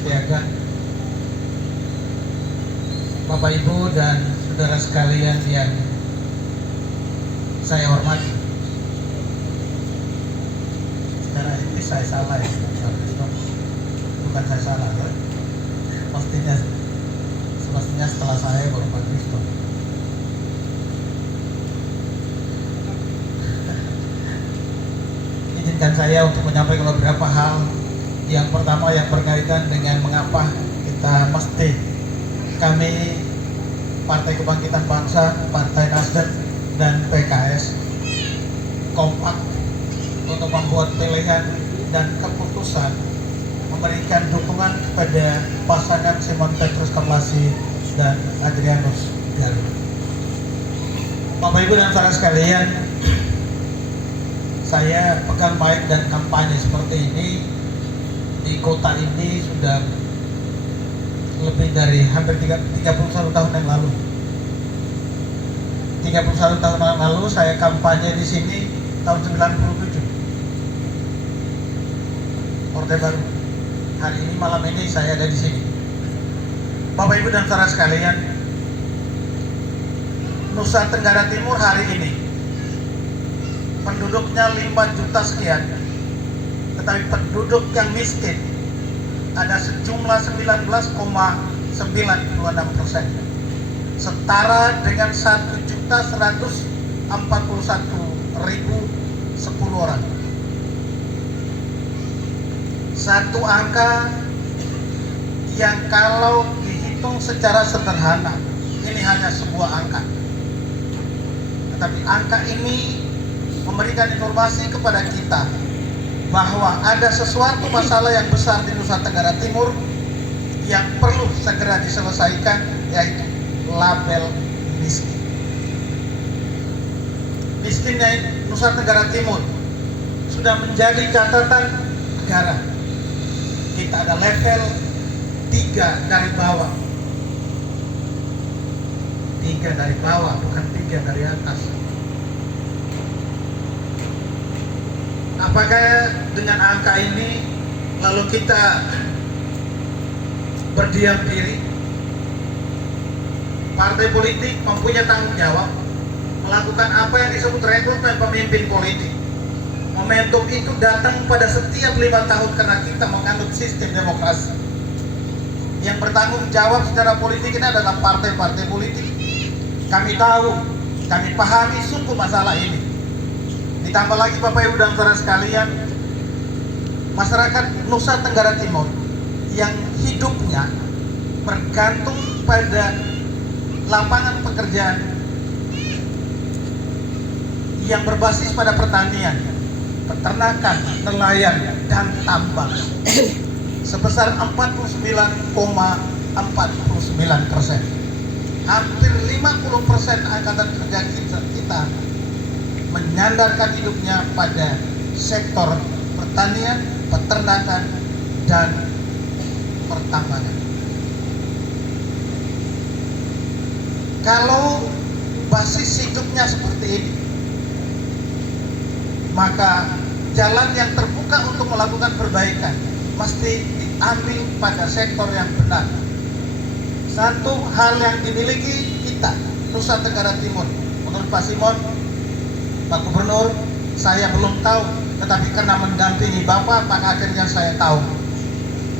Setiaga, Bapak Ibu dan saudara sekalian yang saya hormati. Secara etis saya salah ya, bukan saya salah ya. Semestinya setelah saya baru Pak Kristo. Izinkan saya untuk menyampaikan beberapa hal. Yang pertama yang berkaitan dengan mengapa kami Partai Kebangkitan Bangsa, Partai Nasdem dan PKS kompak untuk membuat pilihan dan keputusan memberikan dukungan kepada pasangan Simon Petrus Kemlasi dan Adrianus Garu. Bapak Ibu dan saudara sekalian, saya pegang mic dan kampanye seperti ini di kota ini sudah lebih dari hampir 31 tahun yang lalu. 31 tahun yang lalu saya kampanye di sini tahun 97. Orde Baru. Hari ini malam ini saya ada di sini. Bapak Ibu dan saudara sekalian, Nusa Tenggara Timur hari ini penduduknya 5 juta sekian, tetapi penduduk yang miskin ada sejumlah 19,96%, setara dengan 1.141.010 orang. Satu angka yang kalau dihitung secara sederhana, ini hanya sebuah angka, tetapi angka ini memberikan informasi kepada kita bahwa ada sesuatu masalah yang besar di Nusa Tenggara Timur yang perlu segera diselesaikan, yaitu label miskin. Miskinnya Nusa Tenggara Timur sudah menjadi catatan negara. Kita ada level 3 dari bawah. 3 dari bawah, bukan 3 dari atas. Apakah dengan angka ini lalu kita berdiam diri? Partai politik mempunyai tanggung jawab melakukan apa yang disebut rekrutmen pemimpin politik. Momentum itu datang pada setiap 5 tahun karena kita menganut sistem demokrasi. Yang bertanggung jawab secara politik ini adalah partai-partai politik. Kami tahu, kami pahami sungguh masalah ini. Ditambah lagi Bapak Ibu dan saudara sekalian, masyarakat Nusa Tenggara Timur yang hidupnya bergantung pada lapangan pekerjaan yang berbasis pada pertanian, peternakan, nelayan, dan tambang sebesar 49,49%. Hampir 50% angkatan kerja kita menyandarkan hidupnya pada sektor pertanian, peternakan, dan pertambangan. Kalau basis hidupnya seperti ini, maka jalan yang terbuka untuk melakukan perbaikan mesti diambil pada sektor yang benar. Satu hal yang dimiliki kita, Nusa Tenggara Timur, menurut Pak Simon, Pak Gubernur, saya belum tahu, tetapi karena mendampingi Bapak, maka akhirnya saya tahu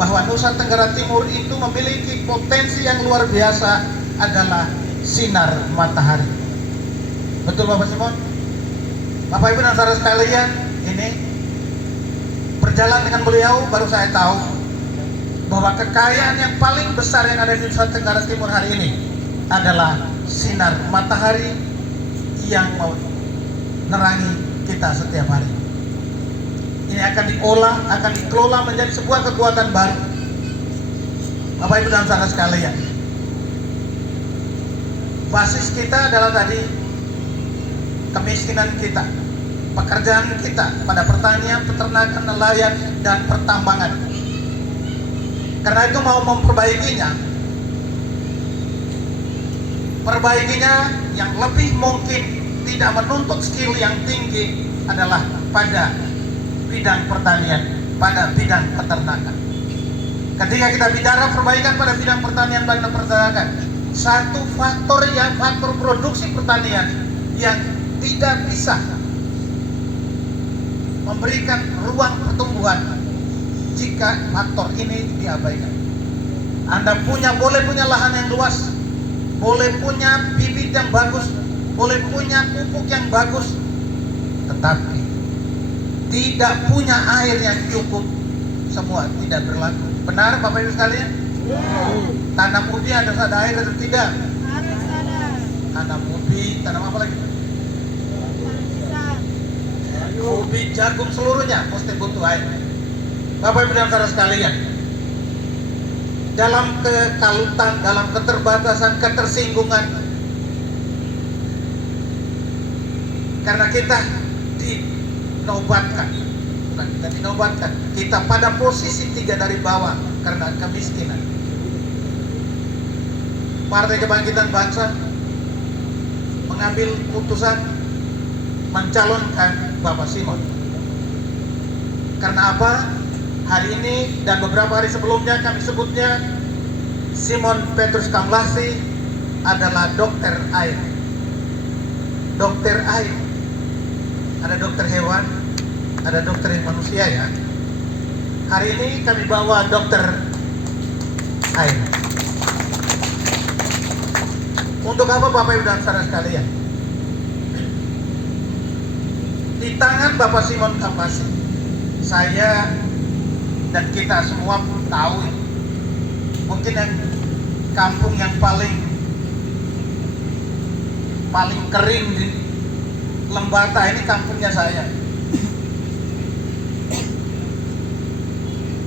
bahwa Nusa Tenggara Timur itu memiliki potensi yang luar biasa, adalah sinar matahari. Betul Bapak Simon? Bapak Ibu dan saudara sekalian, ini berjalan dengan beliau baru saya tahu bahwa kekayaan yang paling besar yang ada di Nusa Tenggara Timur hari ini adalah sinar matahari yang menerangi kita setiap hari. Ini akan diolah, akan dikelola menjadi sebuah kekuatan baru. Bapak Ibu dan saudara sekalian, basis kita adalah tadi kemiskinan kita, pekerjaan kita pada pertanian, peternakan, nelayan, dan pertambangan. Karena itu mau memperbaikinya, yang lebih mungkin tidak menuntut skill yang tinggi adalah pada bidang pertanian, pada bidang peternakan. Ketika kita bicara perbaikan pada bidang pertanian dan peternakan, satu faktor produksi pertanian yang tidak bisa memberikan ruang pertumbuhan jika faktor ini diabaikan. Anda boleh punya lahan yang luas, boleh punya bibit yang bagus, boleh punya pupuk yang bagus, tetapi tidak punya air yang cukup, semua tidak berlaku. Benar Bapak Ibu sekalian? Tanam ubi ada air atau tidak? Harus ada. Tanam ubi, tanam apa lagi? Ubi, jagung, seluruhnya mesti butuh air. Bapak Ibu dan saudara sekalian, dalam kekalutan, dalam keterbatasan, ketersinggungan, karena kita dinobatkan, bukan kita dinobatkan, kita pada posisi 3 dari bawah karena kemiskinan. Partai Kebangkitan Bangsa mengambil putusan mencalonkan Bapak Simon. Karena apa? Hari ini dan beberapa hari sebelumnya kami sebutnya Simon Petrus Kamlasi adalah dokter air. Dokter air. Ada dokter hewan, ada dokter manusia ya. Hari ini kami bawa dokter air. Untuk apa Bapak Ibu dan saudara sekalian? Di tangan Bapak Simon Kamlasi, saya dan kita semua tahu, mungkin yang kampung yang paling kering di Lembata ini kampungnya saya.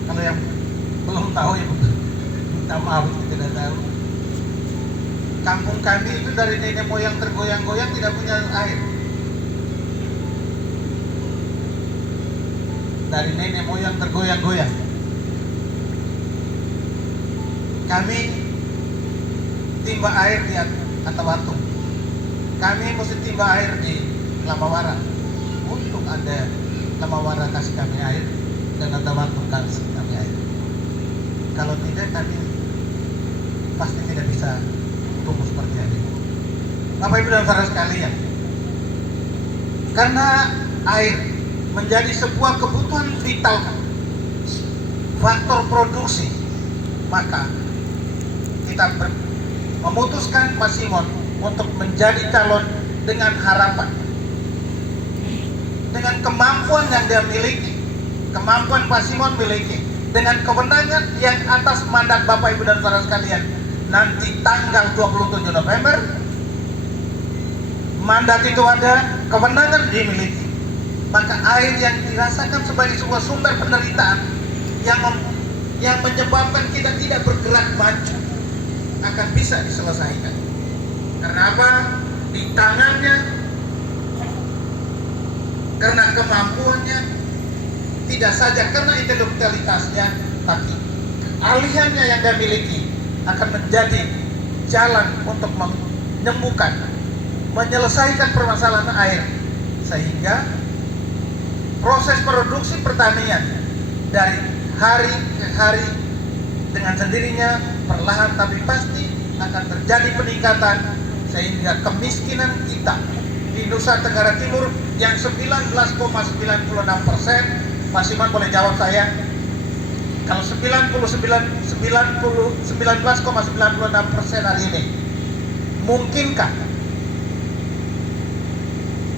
Kalau yang belum tahu ya minta maaf, tidak tahu. Kampung kami itu dari nenek moyang tergoyang-goyang tidak punya air. Dari nenek moyang tergoyang-goyang. Kami timba air di Atawatung. Kami mesti timba air di Lamawara. Untung ada Lamawara kasih kami air dan Atawatung kasih kami air. Kalau tidak kami pasti tidak bisa tumbuh seperti ini. Bapak Ibu dan saudara sekalian, karena air menjadi sebuah kebutuhan vital, faktor produksi, maka kita memutuskan Pak Simon untuk menjadi calon dengan harapan, dengan kemampuan yang dia miliki, kemampuan Pak Simon miliki, dengan kewenangan yang atas mandat Bapak Ibu dan saudara sekalian. Nanti tanggal 27 November mandat itu ada, kewenangan dimiliki, maka air yang dirasakan sebagai sebuah sumber penderitaan yang menyebabkan kita tidak bergerak maju akan bisa diselesaikan. Karena apa? Di tangannya, karena kemampuannya, tidak saja karena intelektualitasnya, tapi keahliannya yang dia miliki akan menjadi jalan untuk menyembuhkan, menyelesaikan permasalahan air, sehingga proses produksi pertanian dari hari ke hari dengan sendirinya perlahan tapi pasti akan terjadi peningkatan, sehingga kemiskinan kita di Nusa Tenggara Timur yang 19,96%, Mas Iman boleh jawab saya, kalau 19,96% hari ini, mungkinkah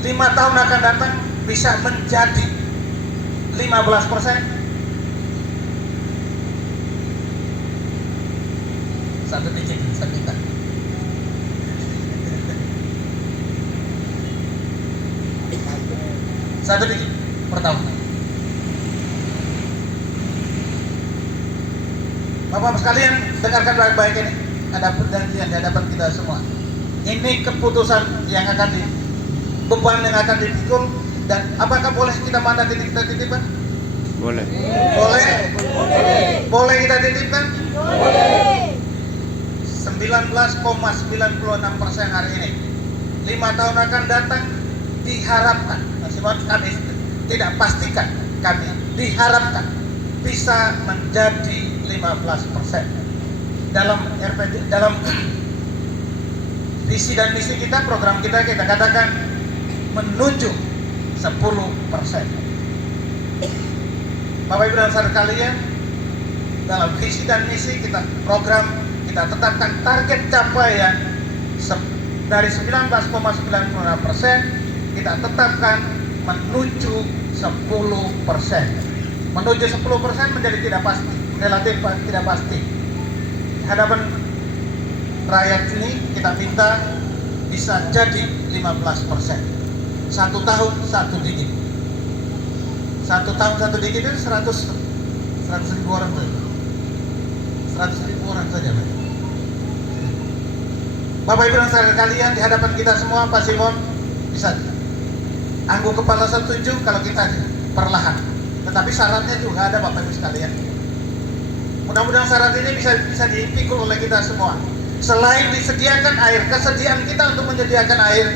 5 tahun akan datang bisa menjadi 15%? Satu digit, saya minta. Satu digit per tahun. Bapak sekalian, dengarkan baik-baik ini. Ada perjanjian di hadapan kita semua. Ini keputusan yang akan beban yang akan dipikul. Dan apakah boleh kita mandat kita titipkan? Boleh. Boleh? Boleh kita titipkan? Boleh. 19,96% hari ini. 5 tahun akan datang diharapkan, kami tidak pastikan, kami diharapkan bisa menjadi 15%. 15%. Dalam dalam visi dan misi kita, program kita katakan menuju 10%. Bapak Ibu dan saudara kalian, dalam visi dan misi kita program kita tetapkan target capaian dari 19,96%, kita tetapkan menuju 10%. Menuju 10% menjadi tidak pasti, relatif tidak pasti. Di hadapan rakyat ini kita minta bisa jadi 15%. 1 tahun 1 digit. 1 tahun 1 digit itu 100 ribu orang saja. 100 ribu orang saja. Bapak Ibu dan saudara kalian, di hadapan kita semua Pak Simon bisa anggup kepala setuju kalau kita perlahan. Tetapi syaratnya juga ada Bapak Ibu sekalian. Mudah-mudahan syarat ini bisa dipikul oleh kita semua. Selain disediakan air, kesediaan kita untuk menyediakan air,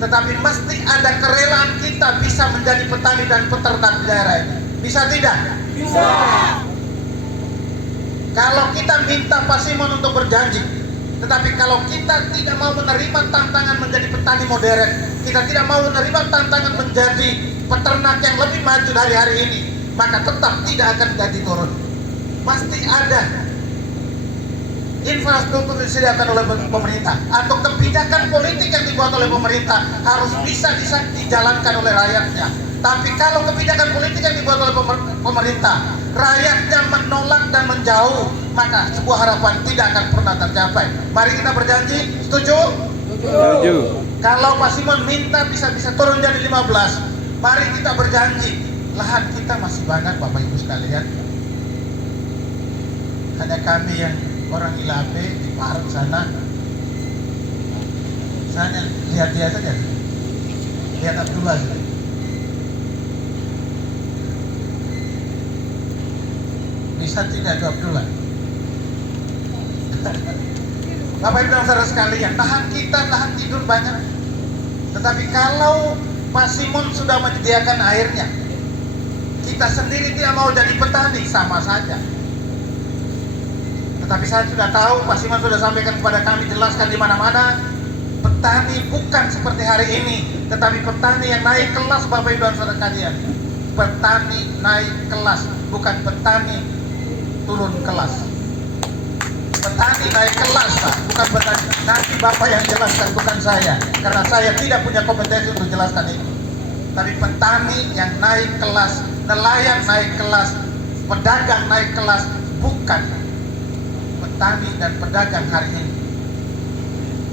tetapi mesti ada kerelaan kita bisa menjadi petani dan peternak di daerah ini. Bisa tidak? Bisa. Kalau kita minta Pak Simon untuk berjanji, tetapi kalau kita tidak mau menerima tantangan menjadi petani modern, kita tidak mau menerima tantangan menjadi peternak yang lebih maju dari hari ini, maka tetap tidak akan jadi turun. Pasti ada infrastruktur disediakan oleh pemerintah atau kebijakan politik yang dibuat oleh pemerintah harus bisa dijalankan oleh rakyatnya. Tapi kalau kebijakan politik yang dibuat oleh pemerintah, rakyatnya menolak dan menjauh, maka sebuah harapan tidak akan pernah tercapai. Mari kita berjanji, setuju? Setuju. Kalau Pak Simon minta bisa turun jadi 15, mari kita berjanji. Lahan kita masih banyak Bapak Ibu sekalian. Hanya kami yang orang Ilabe di Parut sana, saya lihat dia saja, lihat Abdullah saja. Bisa tidak ke Abdullah? Bapak Ibu dan saudara sekalian, lahan kita, lahan tidur banyak. Tetapi kalau Pak Simon sudah menyediakan airnya, kita sendiri tidak mau jadi petani, sama saja. Tetapi saya sudah tahu, Pak Simon sudah sampaikan kepada kami, jelaskan di mana-mana, petani bukan seperti hari ini, tetapi petani yang naik kelas Bapak Ibu dan saudara sekalian. Petani naik kelas, bukan petani turun kelas. Petani naik kelas, Pak, bukan petani. Nanti Bapak yang jelaskan, bukan saya, karena saya tidak punya kompetensi untuk jelaskan itu. Tapi petani yang naik kelas, nelayan naik kelas, pedagang naik kelas, bukan petani dan pedagang hari ini.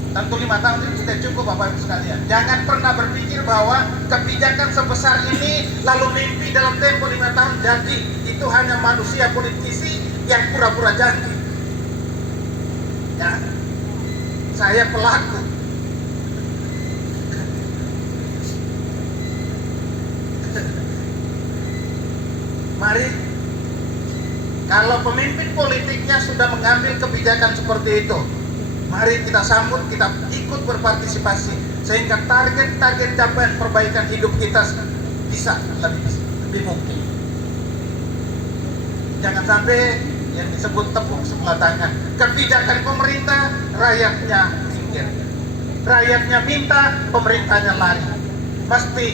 Tentu 5 tahun itu sudah cukup Bapak Ibu sekalian. Jangan pernah berpikir bahwa kebijakan sebesar ini lalu mimpi dalam tempo 5 tahun jadi. Itu hanya manusia politisi yang pura-pura janji. Ya, saya pelaku. Mari, kalau pemimpin politiknya sudah mengambil kebijakan seperti itu, mari kita sambut, kita ikut berpartisipasi sehingga target-target capaian perbaikan hidup kita bisa lebih mungkin. Jangan sampai yang disebut tepuk sebelah tangan. Kebijakan pemerintah, rakyatnya minggir. Rakyatnya minta, pemerintahnya lari. Mesti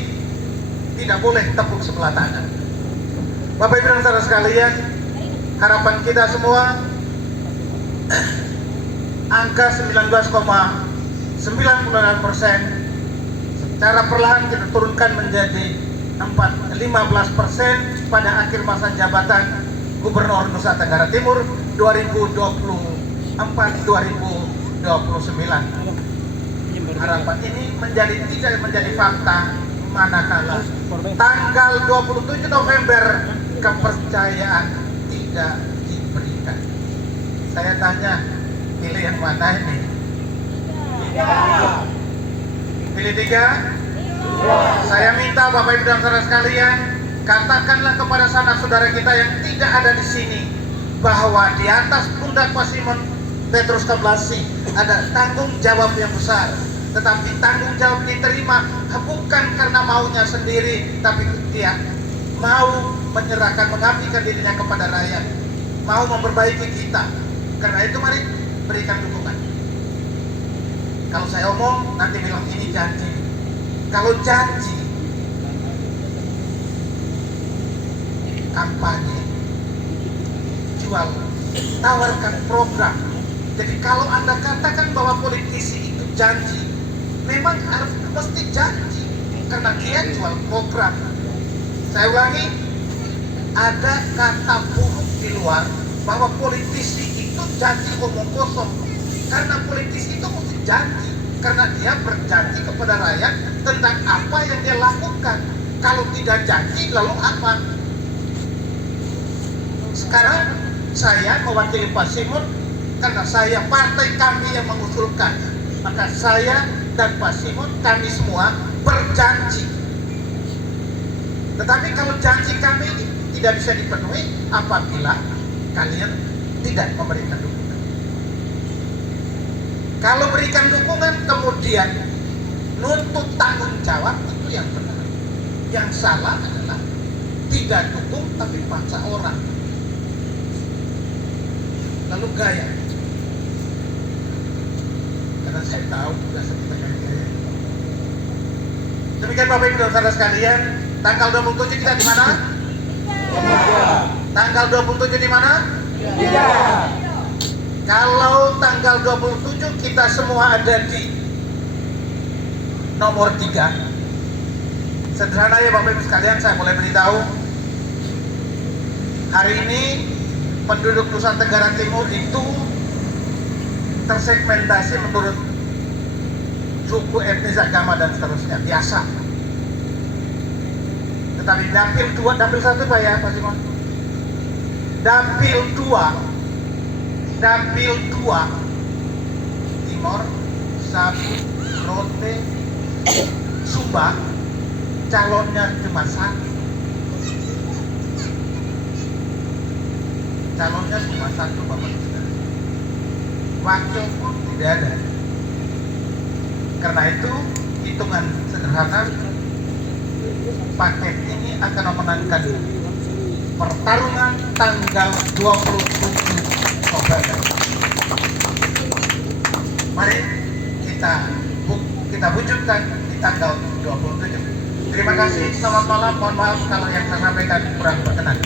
tidak boleh tepuk sebelah tangan. Bapak Ibu dan saudara sekalian, harapan kita semua angka 19,96% secara perlahan kita turunkan menjadi 15% pada akhir masa jabatan Gubernur Nusa Tenggara Timur 2024-2029. Harapan ini tidak menjadi fakta manakala tanggal 27 November kepercayaan tidak diberikan. Saya tanya, pilih yang mana ini? Pilih 3? Saya minta Bapak Ibu dan saudara sekalian, katakanlah kepada sanak saudara kita yang tidak ada di sini bahwa di atas pundak Pak Simon Petrus Kablasi ada tanggung jawab yang besar. Tetapi tanggung jawab diterima bukan karena maunya sendiri, tapi dia mau menyerahkan, mengabdikan dirinya kepada rakyat. mau memperbaiki kita. Karena itu mari berikan dukungan. Kalau saya omong nanti bilang ini janji. Kalau janji kampanye, jual, tawarkan program. Jadi kalau Anda katakan bahwa politisi itu janji, memang harus mesti janji karena dia jual program. Saya ulangi, ada kata buruk di luar bahwa politisi itu janji omong kosong. Karena politisi itu mesti janji, karena dia berjanji kepada rakyat tentang apa yang dia lakukan. Kalau tidak janji, lalu apa? Sekarang saya mewakili Pak Simon karena saya partai kami yang mengusulkan. Maka saya dan Pak Simon, kami semua berjanji. Tetapi kalau janji kami ini tidak bisa dipenuhi apabila kalian tidak memberikan dukungan. Kalau berikan dukungan kemudian nuntut tanggung jawab, itu yang benar. Yang salah adalah tidak dukung tapi paksa orang. Lalu gaya. Karena saya tahu sudah seperti gaya. Demikian Bapak Ibu dan Saudara sekalian, tanggal 27 kita di mana? Tanggal 27 di mana? Kalau tanggal 27 kita semua ada di nomor 3. Sederhana ya Bapak Ibu sekalian, saya mulai beritahu. Hari ini penduduk Nusa Tenggara Timur itu tersegmentasi menurut suku, etnis, agama dan seterusnya, biasa. Tetapi dapil 1 Pak ya Pak Simon. Dapil 2 Timor, Sabu, Rote, Sumba, calonnya cuma 1. Calonnya cuma 1 Bapak Ibu. Wakil pun tidak ada. Karena itu hitungan sederhana, paket ini akan memenangkan pertarungan tanggal 27 November. Mari kita wujudkan di tanggal 27. Terima kasih, selamat malam. Mohon maaf kalau yang saya sampaikan kurang berkenan.